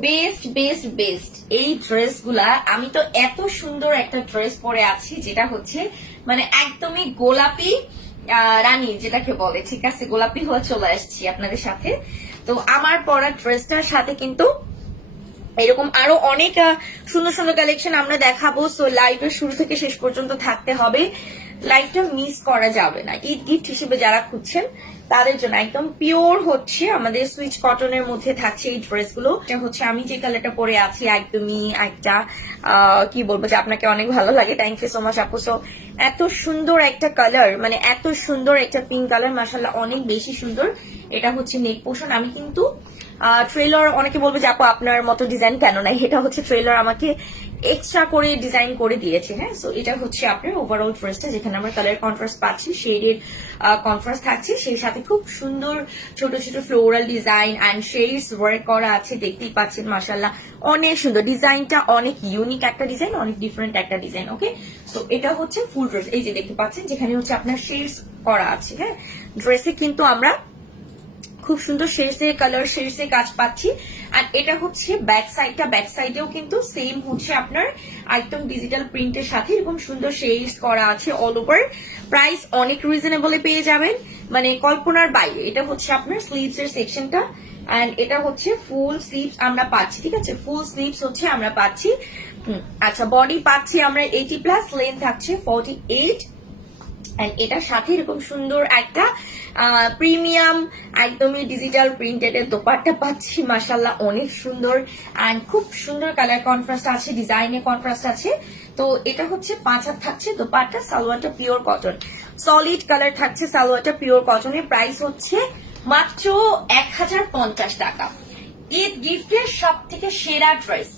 Best best best এই ড্রেসগুলা আমি তো এত সুন্দর একটা ড্রেস পরে আছি যেটা হচ্ছে মানে একদমই গোলাপি রানী যেটাকে বলে, ঠিক আছে, গোলাপি হয়ে চলে আসছি আপনাদের সাথে। তো আমার পরা ড্রেসটার সাথে কিন্তু এরকম আরো অনেক সুন্দর সুন্দর কালেকশন আমরা দেখাবো। সো লাইভের শুরু থেকে শেষ পর্যন্ত থাকতে হবে, লাইভটা মিস করা যাবে না। ঈদ গিফট হিসেবে যারা খুঁজছেন তাদের জন্য একদম পিওর হচ্ছে আমাদের সুইচ কটনের মধ্যে থাকছে এই ড্রেসগুলো। এটা হচ্ছে আমি যে কালারটা পরে আছি একদমই একটা কি বলবো যে আপনাকে অনেক ভালো লাগে। থ্যাংক ইউ সো মাচ আপু। সো এত সুন্দর একটা কালার, মানে এত সুন্দর একটা পিঙ্ক কালার, মাশাআল্লাহ অনেক বেশি সুন্দর। এটা হচ্ছে নেক পোর্শন। আমি কিন্তু ট্রেলার, অনেকে বলবে যে আপু আপনার মতো ডিজাইন কেন নাই, এটা হচ্ছে ট্রেলার আমাকে এক্সট্রা করে ডিজাইন করে দিয়েছে। হ্যাঁ, সো এটা হচ্ছে আপনার ওভারঅল ড্রেসটা, যেখানে আমরা কালার কন্ট্রাস্ট পাচ্ছি, শেডের কন্ট্রাস্ট থাকছে, সেই সাথে খুব সুন্দর ছোট ছোট floral design and shades work করা আছে। দেখতেই পাচ্ছেন মাশাআল্লাহ অনেক সুন্দর ডিজাইনটা, অনেক ইউনিক একটা ডিজাইন, অনেক ডিফারেন্ট একটা ডিজাইন। ওকে, সো এটা হচ্ছে ফুল ড্রেস, এই যে দেখতে পাচ্ছেন যেখানে হচ্ছে আপনার শেডস করা আছে। হ্যাঁ, ড্রেসে কিন্তু আমরা খুব সুন্দর শেডসে কালার শেডসে কাজ পাচ্ছি। আর এটা হচ্ছে ব্যাক সাইডটা, ব্যাক সাইডেও কিন্তু সেম হচ্ছে আপনার একদম ডিজিটাল প্রিন্টের সাথে এরকম সুন্দর শেডস করা আছে অল ওভার। প্রাইস অনেক রিজনেবলে পেয়ে যাবেন, মানে কল্পনার বাইরে। এটা হচ্ছে আপনার স্লিভস এর সেকশনটা, এন্ড এটা হচ্ছে ফুল স্লিভস আমরা পাচ্ছি, ঠিক আছে, ফুল স্লিভস হচ্ছে আমরা পাচ্ছি। আচ্ছা, বডি পাচ্ছি আমরা 80+, লেন্থ থাকছে 48, এন্ড এটার সাথে এরকম সুন্দর একটা প্রিমিয়াম একদমই ডিজিটাল প্রিন্টেড এর দোপাট্টা পাচ্ছি। মাশাআল্লাহ অনেক সুন্দর এন্ড খুব সুন্দর কালার কন্ট্রাস্ট আছে, ডিজাইনে কন্ট্রাস্ট আছে। তো এটা হচ্ছে 5 হাত থাকছে দোপাট্টা, সালোয়ারটা পিওর কটন, সলিড কালার থাকছে সালোয়ারটা পিওর কটনের। প্রাইস হচ্ছে মাত্র 1050 টাকা। ঈদ গিফটের সব থেকে সেরা ড্রেস,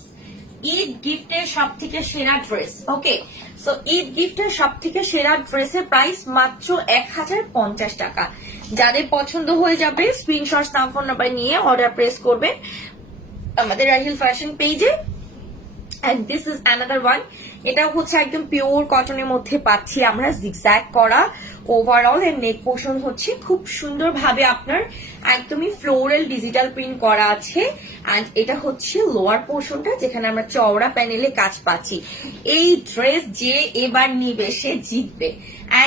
ঈদ গিফটের সব থেকে সেরা ড্রেস। ওকে, সো ঈদ গিফটের সব থেকে সেরা ড্রেসের প্রাইস মাত্র 1050 টাকা। যাদের পছন্দ হয়ে যাবে স্ক্রিনশট ফোন নাম্বার নিয়ে অর্ডার প্রেস করবেন আমাদের রাহিল ফ্যাশন পেজে। And this is another one, এটা হচ্ছে একদম পিওর কটনের মধ্যে পাচ্ছি আমরা জিগজ্যাগ করা ওভারঅল। এর নেক পোর্শন হচ্ছে খুব সুন্দর ভাবে আপনার একদমই ফ্লোরাল ডিজিটাল প্রিন্ট করা আছে। এন্ড এটা হচ্ছে লোয়ার পোর্শনটা, যেখানে আমরা চওড়া প্যানেলে কাজ পাচ্ছি। এই ড্রেস যে এবার নিবে সে জিতবে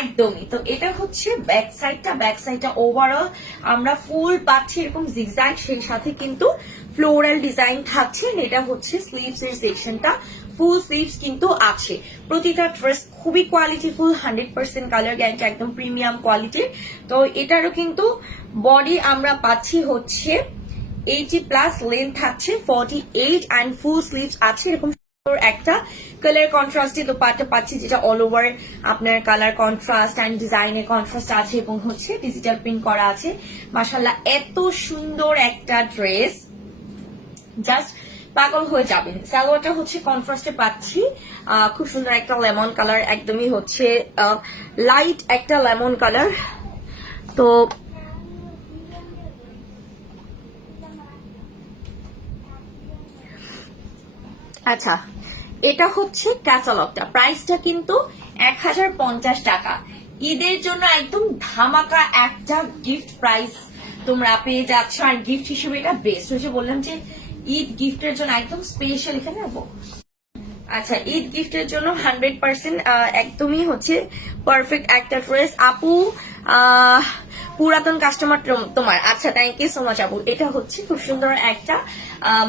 একদমই। তো এটা হচ্ছে ব্যাক সাইডটা, ব্যাক সাইডটা ওভারঅল আমরা ফুল পাচ্ছি এরকম জিগজ্যাগ, সেই সাথে কিন্তু ফ্লোরাল ডিজাইন থাকছে। এটা হচ্ছে স্লিভস এর সেকশনটা, ফুল স্লিভস কিন্তু আছে। প্রতিটা ড্রেস খুবই কোয়ালিটিফুল, 100% কালার গ্যারান্টি, একদম প্রিমিয়াম কোয়ালিটির। তো এটারও কিন্তু বডি আমরা পাচ্ছি হচ্ছে 80+, লেন্থ থাকছে 48 এন্ড ফুল স্লিভস আছে। এরকম একটা কালার কন্ট্রাস্টে দোপাট্টা পাচ্ছি, যেটা অল ওভার আপনার কালার কন্ট্রাস্ট এন্ড ডিজাইনের কন্ট্রাস্ট আছে এবং হচ্ছে ডিজিটাল প্রিন্ট করা আছে। মাশাআল্লাহ এত সুন্দর একটা ড্রেস, জাস্ট পাগল হয়ে যাবেন। সালোয়ারটা হচ্ছে কন্ট্রাস্টে পাচ্ছি, খুব সুন্দর একটা লেমন কালার, একদমই হচ্ছে লাইট একটা লেমন কালার। তো আচ্ছা, এটা হচ্ছে ক্যাটালগটা, প্রাইসটা কিন্তু 1050 টাকা। ঈদের জন্য একদম ধামাকা একটা গিফট প্রাইস তোমরা পেয়ে যাচ্ছ। আর গিফট হিসেবে এটা বেস্ট হয়েছে, বললাম যে ঈদ গিফটের জন্য একদম স্পেশাল এখানে নেবো। আচ্ছা, ঈদ গিফটের জন্য 100% একদমই হচ্ছে পারফেক্ট একটা ড্রেস। আপু পুরাতন কাস্টমার তোমার, আচ্ছা থ্যাংক ইউ সো মাচ আপু। এটা হচ্ছে খুব সুন্দর একটা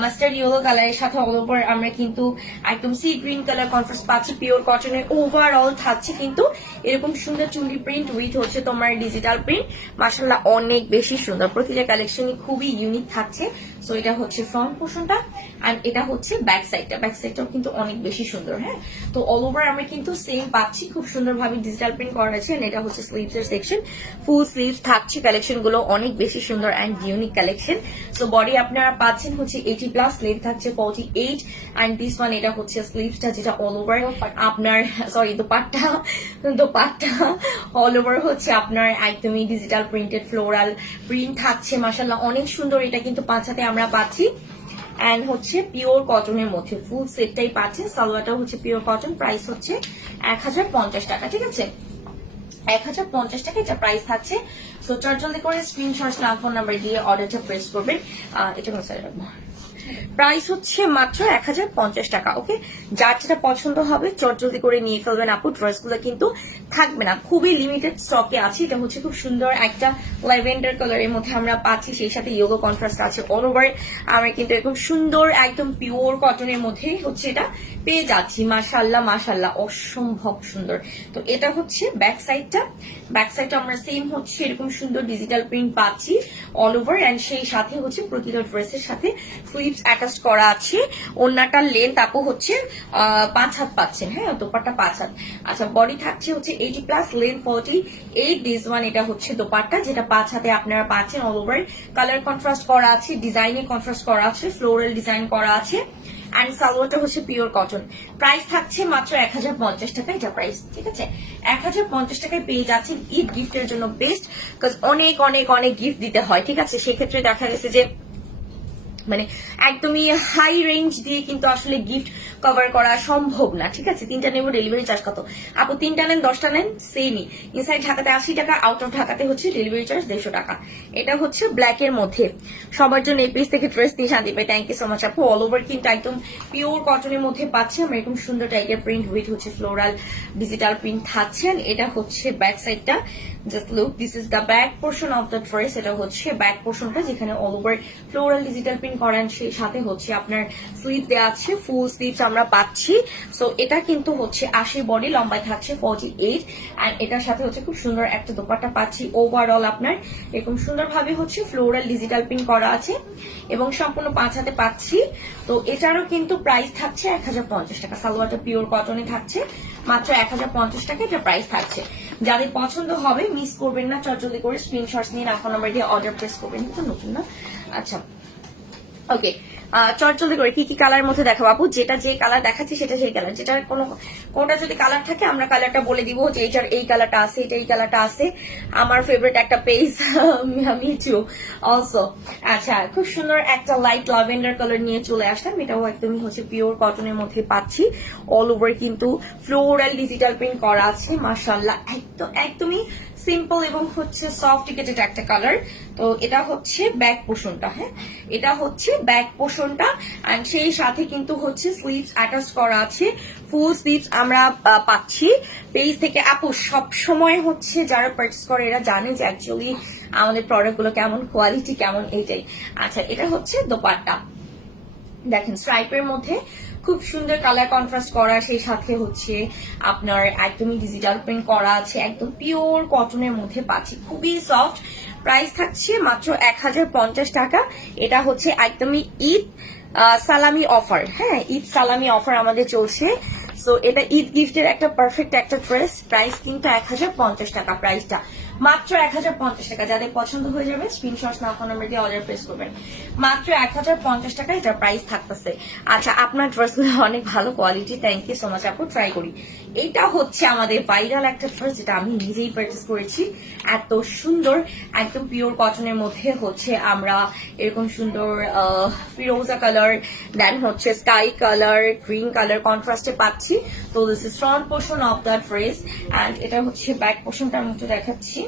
মাস্টার্ড ইয়েলো কালারের সাথে অল ওভার আমরা কিন্তু একদম সি গ্রিন কালার কন্ট্রাস্ট পাচ্ছি, পিওর কটনের ওভারঅল থাকছে কিন্তু এরকম সুন্দর চুন্ডি প্রিন্ট উইথ হচ্ছে তোমার ডিজিটাল প্রিন্ট। মাশাআল্লাহ অনেক বেশি সুন্দর, প্রতিটা কালেকশনই খুবই ইউনিক থাকছে। সো এটা হচ্ছে ফ্রন্ট পোর্শনটা এন্ড এটা হচ্ছে ব্যাক সাইডটা, ব্যাক সাইডটাও কিন্তু অনেক বেশি সুন্দর। হ্যাঁ, তো অল ওভার আমরা কিন্তু সেম পাচ্ছি, খুব সুন্দরভাবে ডিজিটাল প্রিন্ট করা আছে। এটা হচ্ছে স্লিভস এর সেকশন, ফুল স্লিভস থাকছে। কালেকশন গুলো অনেক বেশি সুন্দর and unique collection. So body আপনারা পাচ্ছেন হচ্ছে 80+, লেন্থ থাকছে 48 এন্ড দিস ওয়ান এটা হচ্ছে স্লিভসটা, যেটা অল ওভার আপনার সরি দোপাট্টা অল ওভার হচ্ছে আপনার একদমই ডিজিটাল প্রিন্টেড ফ্লোরাল প্রিন্ট থাকছে। মাশাআল্লাহ অনেক সুন্দর, এটা কিন্তু 5 হাতে আমরা পাচ্ছি এন্ড হচ্ছে পিওর কটনের মধ্যে ফুল সেটটাই পাচ্ছেন। সালোয়ারটাও হচ্ছে পিওর কটন। প্রাইস হচ্ছে 1050 টাকা, ঠিক আছে, 1050 টাকা এটা প্রাইস থাকছে। সো চটজলদি করে স্ক্রিনশট ফোন নাম্বার দিয়ে অর্ডারটা প্রেস করবেন। এটা কোন সাইড রাখবো, প্রাইস হচ্ছে মাত্র 1050 টাকা। ওকে, যার যেটা পছন্দ হবে চটজলদি করে নিয়ে ফেলবেন আপু। ড্রেসগুলো কিন্তু থাকবে না, খুবই লিমিটেড স্টকে আছে। এটা হচ্ছে খুব সুন্দর একটা ল্যাভেন্ডার কালারের মধ্যে আমরা পাচ্ছি, সেই সাথে ইয়েলো কন্ট্রাস্ট আছে অল ওভার। আমরা কিন্তু এরকম সুন্দর একদম পিওর কটনের মধ্যে হচ্ছে এটা পেয়ে যাচ্ছি। মাশাআল্লাহ মাশাআল্লাহ, অসম্ভব সুন্দর। তো এটা হচ্ছে ব্যাক সাইডটা। ব্যাক সাইডটা আমরা সেম হচ্ছে এরকম সুন্দর ডিজিটাল প্রিন্ট পাচ্ছি অল ওভার, এন্ড সেই সাথে হচ্ছে প্রতিটা ড্রেসের সাথে স্লিভস অ্যাটাচ করা আছে। ওড়নাটার লেন্থ আপু হচ্ছে 5 হাত পাচ্ছেন, হ্যাঁ দোপাট্টা 5 হাত। আচ্ছা, বডি থাকছে হচ্ছে 80 প্লাস, লেন্থ 48 দিস ওয়ান। এটা হচ্ছে দোপাট্টা যেটা 5 হাতে আপনারা পাচ্ছেন অল ওভার। কালার কন্ট্রাস্ট করা আছে, ডিজাইনে কন্ট্রাস্ট করা আছে, ফ্লোরাল ডিজাইন করা আছে, এন্ড সালোয়ারটা হচ্ছে পিওর কটন। প্রাইস থাকছে মাত্র 1050 টাকা। এটা প্রাইস, ঠিক আছে, 1050 টাকায় পেয়ে যাচ্ছেন। ঈদ গিফটের জন্য বেস্ট, বিকজ অনেক অনেক অনেক গিফট দিতে হয়, ঠিক আছে। সেক্ষেত্রে দেখা গেছে যে মানে একদমই হাই রেঞ্জ দিয়ে কিন্তু আসলে গিফট কভার করা সম্ভব না, ঠিক আছে। 3টা নেব, ডেলিভারি চার্জ কত আপু? 3টা নেন 10টা নেন সেমই। ইনসাইড ঢাকাতে 80 টাকা, আউট অফ ঢাকাতে হচ্ছে ডেলিভারি চার্জ 150 টাকা। এটা হচ্ছে ব্ল্যাক এর মধ্যে। সবার জন্য এই পেজ থেকে ড্রেস নিয়ে শান্তি পাই। থ্যাংক ইউ সো মাচ আপু। অল ওভার কিন্তু একদম পিওর কটনের মধ্যে পাচ্ছি আমরা এরকম সুন্দর টাইপের প্রিন্ট উইথ হচ্ছে ফ্লোরাল ডিজিটাল প্রিন্ট থাকছেন। এটা হচ্ছে ব্যাক সাইডটা। Just look, this is the back portion of the dress. এটা হচ্ছে ব্যাক পোর্শনটা যেখানে all over floral digital print করেন, সেই সাথে হচ্ছে আপনার স্লিভ দেওয়া আছে, ফুল স্লিভস আমরা পাচ্ছি। সো এটা কিন্তু হচ্ছে 80 বডি, লম্বায় থাকছে 48, এন্ড এটার সাথে হচ্ছে খুব সুন্দর একটা দোপাট্টা পাচ্ছি। ওভারঅল আপনার এরকম সুন্দরভাবে হচ্ছে ফ্লোরাল ডিজিটাল প্রিন্ট করা আছে এবং সম্পূর্ণ 5 হাতে পাচ্ছি। তো এটারও কিন্তু প্রাইস থাকছে 1050 টাকা। সালোয়ারটা পিওর কটনে থাকছে মাত্র 1050 টাকা। এটা প্রাইস থাকছে। যাদের পছন্দ হবে মিস করবেন না, চটজলদি করে স্ক্রিনশটস নিয়ে ফোন নাম্বার দিয়ে অর্ডার প্রেস করবেন। কিন্তু নতুন না, আচ্ছা ওকে। চটজলদি করে কি কি কালার মধ্যে দেখাবো আপু? যেটা যে কালার দেখাচ্ছি সেটা সেই কালার। যেটার কোনটা যদি কালার থাকে আমরা কালারটা বলে দিব যে এইটার এই কালারটা আছে, এটা এই কালারটা আছে। আমার ফেভারিট একটা পেজ মিচু অলসো। আচ্ছা, খুব সুন্দর একটা লাইট ল্যাভেন্ডার কালার নিয়ে চলে আসলাম। এটাও একদমই হচ্ছে পিওর কটনের মধ্যে পাচ্ছি। অল ওভার কিন্তু ফ্লোরাল ডিজিটাল প্রিন্ট করা আছে। মাশাআল্লাহ, একদমই সিম্পল এবং হচ্ছে সফটিকেটেড একটা কালার। তো এটা হচ্ছে ব্যাক পোর্শনটা, হ্যাঁ এটা হচ্ছে ব্যাক পোর্শনটা, এন্ড সেই সাথে কিন্তু হচ্ছে স্লিভস অ্যাটাচ করা আছে, ফুল স্লিভস আমরা পাচ্ছি পেজ থেকে। আপু সব সময় হচ্ছে যারা পারচেস করে এরা জানে যে অ্যাকচুয়ালি আমাদের প্রোডাক্ট গুলো কেমন, কোয়ালিটি কেমন, এইটাই। আচ্ছা, এটা হচ্ছে দোপাট্টা। দেখেন স্ট্রাইপের মধ্যে খুব সুন্দর কালার কন্ট্রাস্ট করা, সেই সাথে হচ্ছে আপনার একদমই ডিজিটাল প্রিন্ট করা আছে, একদম পিওর কটনের মধ্যে পাচ্ছি, খুবই সফট। প্রাইস থাকছে মাত্র 1050 টাকা। এটা হচ্ছে একদমই ঈদ সালামি অফার, হ্যাঁ ঈদ সালামি অফার আমাদের চলছে। সো এটা ঈদ গিফটের একটা পারফেক্ট একটা ড্রেস। প্রাইস কিন্তু 1050 টাকা। প্রাইসটা মাত্র 1050 টাকা। যাদের পছন্দ হয়ে যাবে স্ক্রিনশট না ফোন নাম্বার দিয়ে অর্ডার প্লেস করবেন। মাত্র 1050 টাকা এটা প্রাইস থাকতেছে। আচ্ছা, আপনার ড্রেসগুলো অনেক ভালো quality, thank you so much আপু। ট্রাই করি। এইটা হচ্ছে আমাদের ভাইরাল একটা ড্রেস যেটা আমি নিজেই পারচেস করেছি। এত সুন্দর একদম পিওর কটনের মধ্যে হচ্ছে আমরা এরকম সুন্দর ফিরোজা কালার, দেন হচ্ছে স্কাই কালার, গ্রিন কালার কন্ট্রাস্টে পাচ্ছি। তো this is front portion of the dress, and এটা হচ্ছে ব্যাক পোর্শনটা আমি একটু দেখাচ্ছি।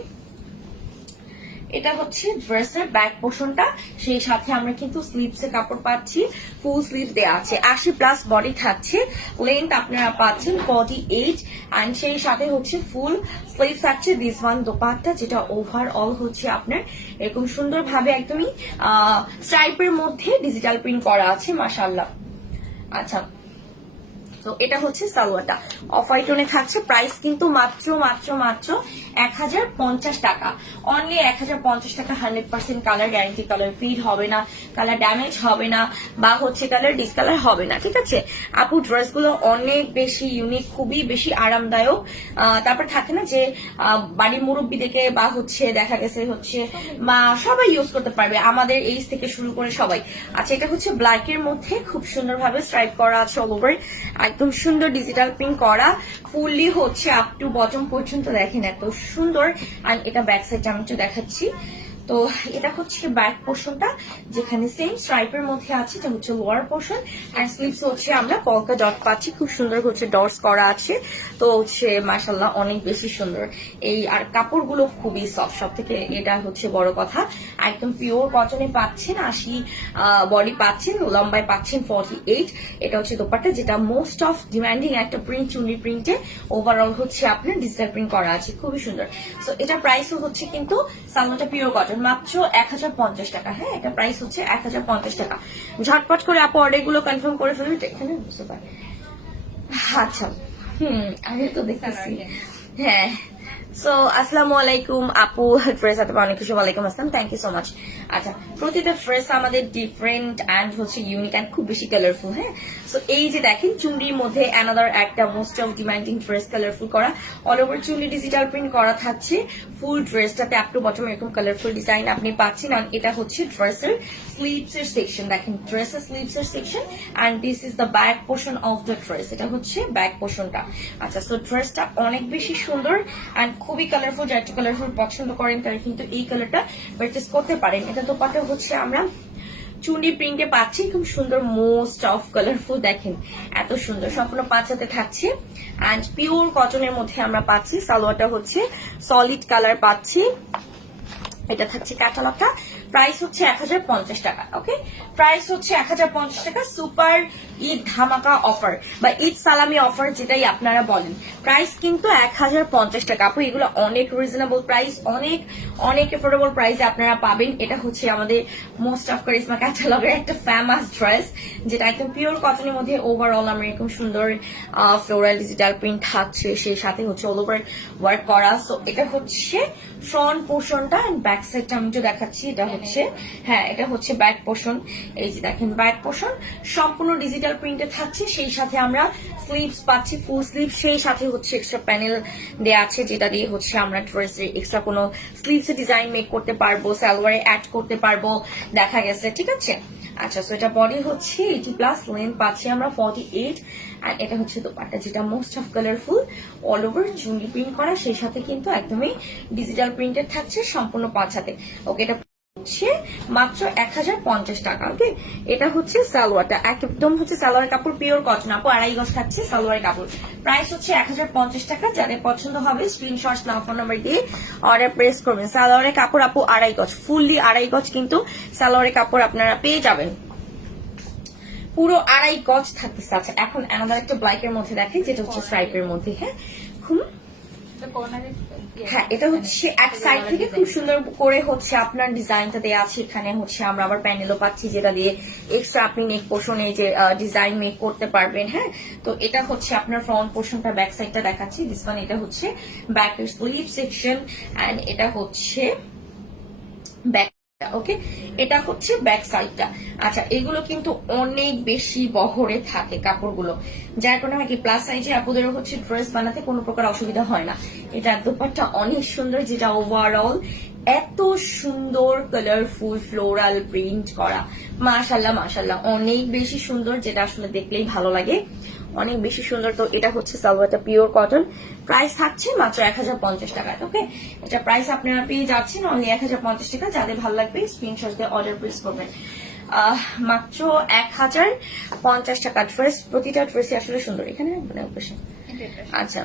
এটা হচ্ছে ড্রেসের ব্যাক পোর্শনটা, সেই সাথে আমরা কিন্তু স্লিভস এর কাপড় পাচ্ছি, ফুল স্লিভ দেওয়া আছে, 80 প্লাস বডি থাকছে, লেন্থ আপনারা পাচ্ছেন 48, এন্ড সেই সাথে হচ্ছে ফুল স্লিভ থাকছে দিস ওয়ান দোপাট্টা, যেটা ওভারঅল হচ্ছে আপনার এরকম সুন্দরভাবে একদমই স্ট্রাইপের মধ্যে ডিজিটাল প্রিন্ট করা আছে। মাশাআল্লাহ। আচ্ছা, তো এটা হচ্ছে সালোয়ারটা অফ হোয়াইট টোনে থাকছে। প্রাইস কিন্তু মাত্র মাত্র মাত্র 1050 টাকা। অনলি 1050 টাকা। 100% কালার গ্যারান্টি, কালার ফিড হবে না, কালার ড্যামেজ হবে না, বা হচ্ছে কালার ডিসকালার হবে না, ঠিক আছে আপু। ড্রেসগুলো অনেক বেশি ইউনিক, খুবই বেশি আরামদায়ক। তারপর থাকে না যে বাড়ির মুরব্বী দেখে বা হচ্ছে দেখা গেছে হচ্ছে মা সবাই ইউজ করতে পারবে, আমাদের এইজ থেকে শুরু করে সবাই। আচ্ছা, এটা হচ্ছে ব্ল্যাক এর মধ্যে খুব সুন্দরভাবে স্ট্রাইপ করা আছে অল ওভার, একদম সুন্দর ডিজিটাল প্রিন্ট করা, ফুললি হচ্ছে আপ টু বটম পর্যন্ত। দেখেন এত সুন্দর। আর এটা ব্যাক সাইড আমি একটু দেখাচ্ছি। তো তো এটা হচ্ছে ব্যাক পোর্শনটা, যেখানে সেম স্ট্রাইপের মধ্যে আছে, এটা হচ্ছে লোয়ার পোর্শন। এন্ড স্লিভস হচ্ছে আমরা পলকা ডট পাচ্ছি, খুব সুন্দর হচ্ছে ডটস করা আছে। তো হচ্ছে মাশাআল্লাহ অনেক বেশি সুন্দর এই, আর কাপড়গুলো খুবই সফট, সব থেকে এটা হচ্ছে বড় কথা। একদম পিওর কটনে পাচ্ছেন, 80 বডি পাচ্ছেন, লম্বায় পাচ্ছেন 48। এটা হচ্ছে দোপাট্টা, যেটা মোস্ট অফ ডিমান্ডিং একটা প্রিন্ট, চুনি প্রিন্টে ওভারঅল হচ্ছে আপনার ডিজিটাল প্রিন্ট করা আছে, খুবই সুন্দর। সো এটা প্রাইসও হচ্ছে কিন্তু সালোয়ারটা পিওর কটন, মাত্র 1050 টাকা। হ্যাঁ, এটা প্রাইস হচ্ছে 1050 টাকা। ঝটপট করে আপু অর্ডার গুলো কনফার্ম করে ফেলুন এখানে, বুঝতে পারি। আচ্ছা, আমি তো দেখতেছি। হ্যাঁ, সো আসসালামু আলাইকুম আপু, ড্রেস হাতে অনেক কিছু, ওয়ালাইকুম আসসালাম, থ্যাংক ইউ সো মাচ। আচ্ছা, প্রতিটা ড্রেস আমাদের ডিফারেন্ট অ্যান্ড হচ্ছে ইউনিক অ্যান্ড খুব বেশি কালারফুল। হ্যাঁ, সো এই যে দেখেন চুনরির মধ্যে অ্যানাদার একটা most of demanding dress, colourful করা, অল ওভার চুনরি ডিজিটাল প্রিন্ট করা থাকছে। ফুল ড্রেসটাতে আপ টু বটম এরকম কালারফুল ডিজাইন আপনি পাচ্ছেন। আর এটা হচ্ছে ড্রেসের স্লিভস এর সেকশন, দেখেন ড্রেসের স্লিভস এর section, and this is the back portion of the dress. এটা হচ্ছে ব্যাক পোর্শনটা। আচ্ছা, সো ড্রেসটা অনেক বেশি সুন্দর অ্যান্ড খুবই কালারফুল। যারা একটু কালারফুল পছন্দ করেন তারা কিন্তু এই কালারটা পারচেজ করতে পারেন। এটা দোপাট্টা হচ্ছে আমরা চুনি প্রিন্টে পাচ্ছি, খুব সুন্দর, মোস্ট অফ কালারফুল, দেখেন এত সুন্দর, সম্পূর্ণ 5 হাতে থাকছে অ্যান্ড পিওর কটনের মধ্যে আমরা পাচ্ছি। সালোয়ারটা হচ্ছে সলিড কালার পাচ্ছি। এটা থাকছে ক্যাটালগটা, প্রাইস হচ্ছে 1050 টাকা। ওকে, প্রাইস হচ্ছে 1050 টাকা। সুপার ঈদ ধামাকা অফার বা ঈদ সালামি অফার, যেটাই আপনারা বলেন, প্রাইস কিন্তু 1050 টাকা। আপু এগুলো অনেক রিজনেবল প্রাইস, অনেক অনেক এফোর্ডেবল প্রাইসে আপনারা পাবেন। এটা হচ্ছে আমাদের মোস্ট অফ কারিজমা ক্যাটালগের একটা ফেমাস ড্রেস, যেটা একদম পিওর কটনের মধ্যে ওভারঅল আমরা এরকম সুন্দর ফ্লোরাল ডিজিটাল প্রিন্ট থাকছে, সেই সাথে হচ্ছে অল ওভার ওয়ার্ক করা। সো এটা হচ্ছে ফ্রন্ট পোর্শনটা, এন্ড ব্যাক সাইডটা আমি একটু দেখাচ্ছি। এটা হচ্ছে, হ্যাঁ, এটা হচ্ছে ব্যাক পোর্শন। এই যে দেখেন ব্যাক পোর্শন সম্পূর্ণ ডিজিটাল প্রিন্টে থাকছে, সেই সাথে আমরা স্লিভস পাচ্ছি, ফুল স্লিভ, সেই সাথে হচ্ছে এক্সট্রা প্যানেল দেওয়া আছে, যেটা দিয়ে হচ্ছে আমরা ড্রেসে এক্সট্রা কোনো স্লিভস ডিজাইন মেক করতে পারবো, সালোয়ারে অ্যাড করতে পারবো, দেখা গেছে, ঠিক আছে। আচ্ছা, সো এটা বডি হচ্ছে 80+, লেন্থ পাচ্ছি আমরা 48, আর এটা হচ্ছে দোপাট্টা, যেটা most of colourful, all over Chuni print করা, সেই সাথে কিন্তু একদমই ডিজিটাল প্রিন্টেড থাকছে, সম্পূর্ণ 5 হাতে। ওকে, এটা হচ্ছে মাত্র 1050 টাকা। ওকে, এটা হচ্ছে সালোয়ারটা, একদম হচ্ছে সালোয়ার কাপড় পিওর কটন, আপু 2.5 গজ থাকছে সালোয়ারের কাপড়, প্রাইস হচ্ছে 1050 টাকা। যাদের পছন্দ হবে স্ক্রিনশট নাও, ফোন নাম্বার দিয়ে অর্ডার প্রেস করবেন। সালোয়ারের কাপড় আপু 2.5 গজ, ফুললি 2.5 গজ কিন্তু সালোয়ারের কাপড় আপনারা পেয়ে যাবেন, পুরো 2.5 গজ থাকতেছে। আচ্ছা, এখন আমাদের একটা ব্ল্যাকের মধ্যে দেখে, যেটা হচ্ছে স্ট্রাইপের মধ্যে। হ্যাঁ, হ্যাঁ, এটা হচ্ছে এক সাইড থেকে খুব সুন্দর করে হচ্ছে আপনার ডিজাইনটা দেওয়া আছে। এখানে হচ্ছে আমরা আবার প্যানেলও পাচ্ছি, যেটা দিয়ে এক্সট্রা আপনি নেক পোর্শনে যে ডিজাইন মেক করতে পারবেন। হ্যাঁ, তো এটা হচ্ছে আপনার ফ্রন্ট পোর্শনটা, ব্যাক সাইডটা দেখাচ্ছি দিস ওয়ান। এটা হচ্ছে ব্যাকের স্লিভ সেকশন, এন্ড এটা হচ্ছে ব্যাক। ওকে, এটা হচ্ছে ব্যাক সাইডটা। আচ্ছা, এগুলো কিন্তু অনেক বেশি বহরে থাকে কাপড়গুলো, যার কারণে কি প্লাস সাইজে আপুদেরও হচ্ছে ড্রেস বানাতে কোনো প্রকার অসুবিধা হয় না। এটা দোপাট্টা অনেক সুন্দর, যেটা ওভারঅল এত সুন্দর কালারফুল ফ্লোরাল প্রিন্ট করা, মাশাল্লাহ মাশাল্লাহ, অনেক বেশি সুন্দর, যেটা আসলে দেখলেই ভালো লাগে, অনেক বেশি সুন্দর। তো এটা হচ্ছে সালোয়ারটা পিওর কটন, প্রাইস থাকছে মাত্র 1050 টাকা। ওকে, এটা প্রাইস আপনারা পেয়ে যাচ্ছেন অনলি 1050 টাকা। যাদের ভালো লাগবে স্ক্রিনশট দিয়ে অর্ডার প্লেস করবেন। মাত্র 1050 টাকা ড্রেস, প্রতিটা ড্রেসই আসলে সুন্দর। এখানে আচ্ছা,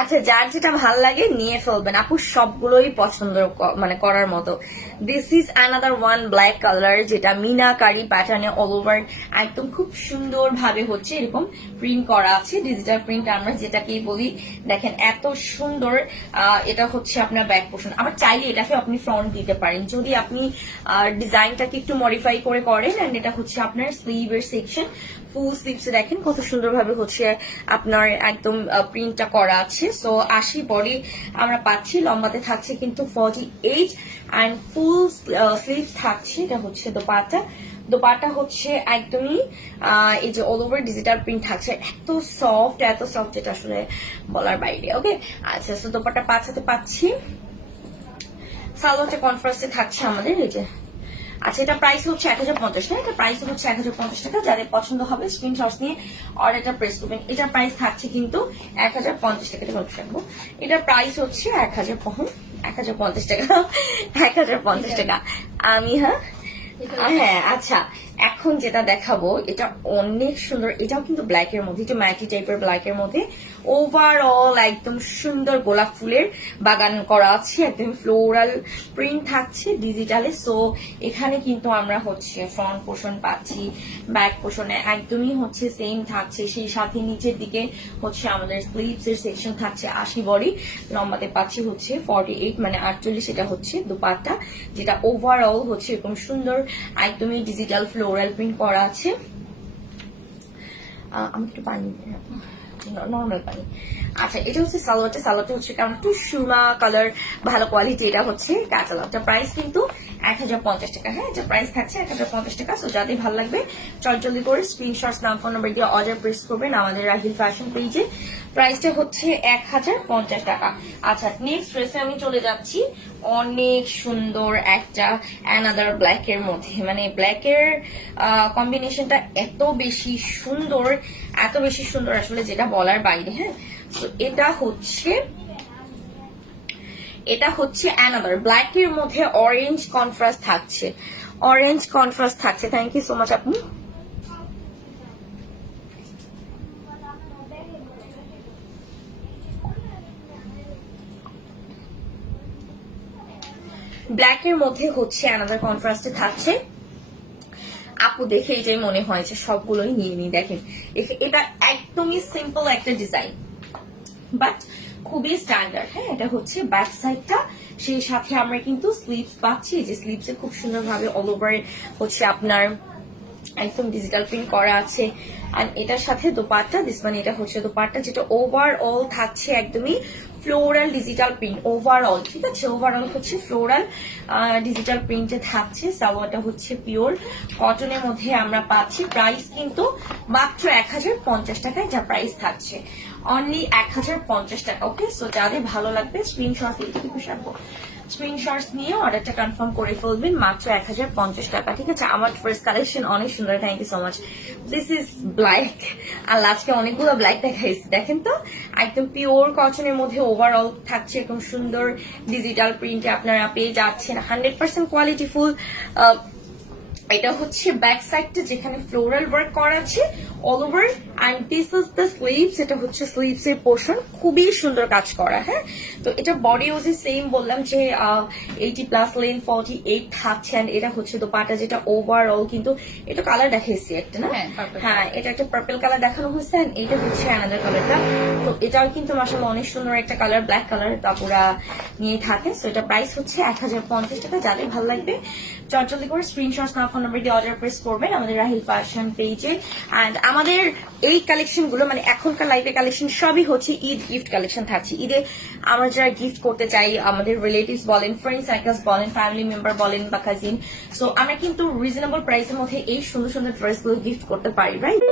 আচ্ছা, যার যেটা ভাল লাগে নিয়ে ফেলবেন আপু, সবগুলোই পছন্দ মানে করার মতো। This is another one black colour, যেটা মিনাকারি প্যাটার্নে অল ওভার একদম খুব সুন্দর ভাবে হচ্ছে এরকম প্রিন্ট করা আছে, ডিজিটাল প্রিন্ট আমরা যেটাকেই বলি। দেখেন এত সুন্দর, এটা হচ্ছে আপনার ব্যাক পোর্শন। আবার চাইলে এটাকে আপনি ফ্রন্ট দিতে পারেন যদি আপনি ডিজাইনটাকে একটু মডিফাই করে করেন। এন্ড এটা হচ্ছে আপনার স্লিভের সেকশন, ফুল স্লিভস দেখেন কত সুন্দরভাবে হচ্ছে আপনার একদম প্রিন্টটা করা আছে। সো 80 বডি আমরা পাচ্ছি, লম্বাতে থাকছে কিন্তু 48, অ্যান্ড ফুল স্লিভ থাকছে। এটা হচ্ছে দোপাট্টা, দোপাট্টা হচ্ছে একদমই এই যে অল ওভার ডিজিটাল প্রিন্ট থাকছে, এত সফট এটা আসলে বলার বাইরে। ওকে, আচ্ছা, সো দোপাট্টা 5 হাতে পাচ্ছি, সালোয়ারটা কনট্রাস্টে থাকছে আমাদের। এই যে আচ্ছা, এটা প্রাইস হচ্ছে 1050 টাকা, এটা প্রাইস হচ্ছে 1050 টাকা। যাদের পছন্দ হবে স্ক্রিনশট নিয়ে অর্ডারটা প্রেস করবেন। এটার প্রাইস থাকছে কিন্তু 1050 টাকা। এটা রাখবো, এটার প্রাইস হচ্ছে 1050 টাকা, 1050 টাকা। আমি হ্যাঁ আচ্ছা, এখন যেটা দেখাবো এটা অনেক সুন্দর, এটাও কিন্তু ব্ল্যাক এর মধ্যে, এটা ম্যাটি টাইপের ব্ল্যাক এর মধ্যে ওভারঅল একদম সুন্দর গোলাপ ফুলের বাগান করা আছে, একদম ফ্লোরাল প্রিন্ট থাকছে ডিজিটালে। সো এখানে কিন্তু আমরা হচ্ছে ফ্রন্ট পোর্শন পাচ্ছি, ব্যাক পোর্শনে একদমই হচ্ছে সেম থাকছে, সেই সাথে নিচের দিকে হচ্ছে আমাদের স্লিভস এর সেকশন থাকছে 80 বডি, লম্বাতে পাচ্ছি হচ্ছে 48 মানে 48। এটা হচ্ছে দুপাট্টা, যেটা ওভারঅল হচ্ছে এরকম সুন্দর একদমই ডিজিটাল ফ্লোরাল প্রিন্ট করা আছে। আমি একটু পানি, নর্মাল পানি। আচ্ছা, এটা হচ্ছে সালোয়ারটা, সালোয়ারটা হচ্ছে কারণ একটু সুরমা কালার, ভালো কোয়ালিটি। এটা হচ্ছে ক্যাটালগটা, প্রাইস কিন্তু 1050 টাকা। হ্যাঁ, এটা প্রাইস থাকছে 1050 টাকা। সো যাদের ভালো লাগবে জলদি করে স্ক্রিনশট, নাম, ফোন নাম্বার দিয়ে অর্ডার প্রেস করবেন আমাদের রাহিল ফ্যাশন পেজে। প্রাইসটা হচ্ছে 1050 টাকা। আচ্ছা, নেক্সট ড্রেসে আমি চলে যাচ্ছি, অনেক সুন্দর একটা অ্যানাদার ব্ল্যাক এর মধ্যে, মানে ব্ল্যাক এর কম্বিনেশনটা এত বেশি সুন্দর, এত বেশি সুন্দর আসলে যেটা বলার বাইরে। হ্যাঁ, তো এটা হচ্ছে অ্যানাদার ব্ল্যাক এর মধ্যে অরেঞ্জ কন্ট্রাস্ট থাকছে, অরেঞ্জ কন্ট্রাস্ট থাকছে। থ্যাংক ইউ সো মাচ আপু। ব্ল্যাক এর মধ্যে হচ্ছে অ্যানাদার কন্ট্রাস্টে থাকছে। আপু দেখে এটাই মনে হয়েছে সবগুলোই নিয়ে নিই। দেখেন এটা একদমই সিম্পল একটা ডিজাইন, বাট খুবই স্ট্যান্ডার্ড। হ্যাঁ, এটা হচ্ছে ব্যাক সাইডটা, সেই সাথে আমরা কিন্তু স্লিভস পাচ্ছি, যে স্লিভসে খুব সুন্দরভাবে অল ওভার হচ্ছে আপনার একদম ডিজিটাল প্রিন্ট করা আছে। আর এটার সাথে দোপাট্টা, দিস মানে এটা হচ্ছে দোপাট্টা, যেটা ওভারঅল থাকছে একদমই ফ্লোরাল ডিজিটাল প্রিন্ট ওভারঅল। ঠিক আছে, ওভারঅল হচ্ছে ফ্লোরাল ডিজিটাল প্রিন্টে থাকছে। সালোয়ারটা হচ্ছে পিওর কটনের মধ্যে আমরা পাচ্ছি। প্রাইস কিন্তু মাত্র 1050 টাকায়, যা প্রাইস থাকছে অনলি 1050 টাকা। ওকে, সো যাদের ভালো লাগবে স্ক্রিনশট স্ক্রিনশটস নিয়ে অর্ডারটা কনফার্ম করে ফেলবেন, মাত্র 1050 টাকা। ঠিক আছে, আমার ফার্স্ট কালেকশন অনেক সুন্দর, thank you so much. This is black, আর আজকে অনেকগুলো ব্ল্যাক দেখাইছি। দেখেন তো, একদম পিওর কটনের মধ্যে ওভারঅল থাকছে এরকম সুন্দর ডিজিটাল প্রিন্টে আপনারা পেয়ে যাচ্ছেন 100% কোয়ালিটি ফুল। এটা হচ্ছে ব্যাক সাইডটা, যেখানে ফ্লোরাল ওয়ার্ক করা আছে all over, and this is the sleeves. এটা হচ্ছে স্লিভস এর পোর্শন, খুবই সুন্দর কাজ করা। হ্যাঁ, তো এটা বডি ইউজ সেম বললাম যে 80+ লেন্থ 48 থাকছে। এন্ড এটা হচ্ছে দোপাট্টা, যেটা ওভারঅল কিন্তু এটা কালার দেখাইছি একটা না। হ্যাঁ, এটা একটা পার্পল কালার দেখানো হয়েছে, এন্ড এটা হচ্ছে অ্যানাদার কালারটা। তো এটাও কিন্তু মাশাআল্লাহ অনেক সুন্দর একটা কালার, ব্ল্যাক কালার তারপরা নিয়ে থাকে। সো এটা প্রাইস হচ্ছে 1050 টাকা। যাদের ভালো লাগবে জলদি করে স্ক্রিনশট, নাম, ফোন নাম্বার দিয়ে অর্ডার প্রেস করবেন আমাদের রাহিল ফ্যাশন পেজে। এন্ড আমাদের এই কালেকশন গুলো মানে এখনকার লাইভে কালেকশন সবই হচ্ছে ঈদ গিফট কালেকশন থাকছে। ঈদে আমরা যারা গিফট করতে চাই, আমাদের রিলেটিভস বলেন, ফ্রেন্ড সার্কেলস বলেন, ফ্যামিলি মেম্বার বলেন বা কাজিন, সো আমরা কিন্তু রিজনেবল প্রাইসের মধ্যে এই সুন্দর সুন্দর ড্রেস গুলো গিফট করতে পারি, রাইট?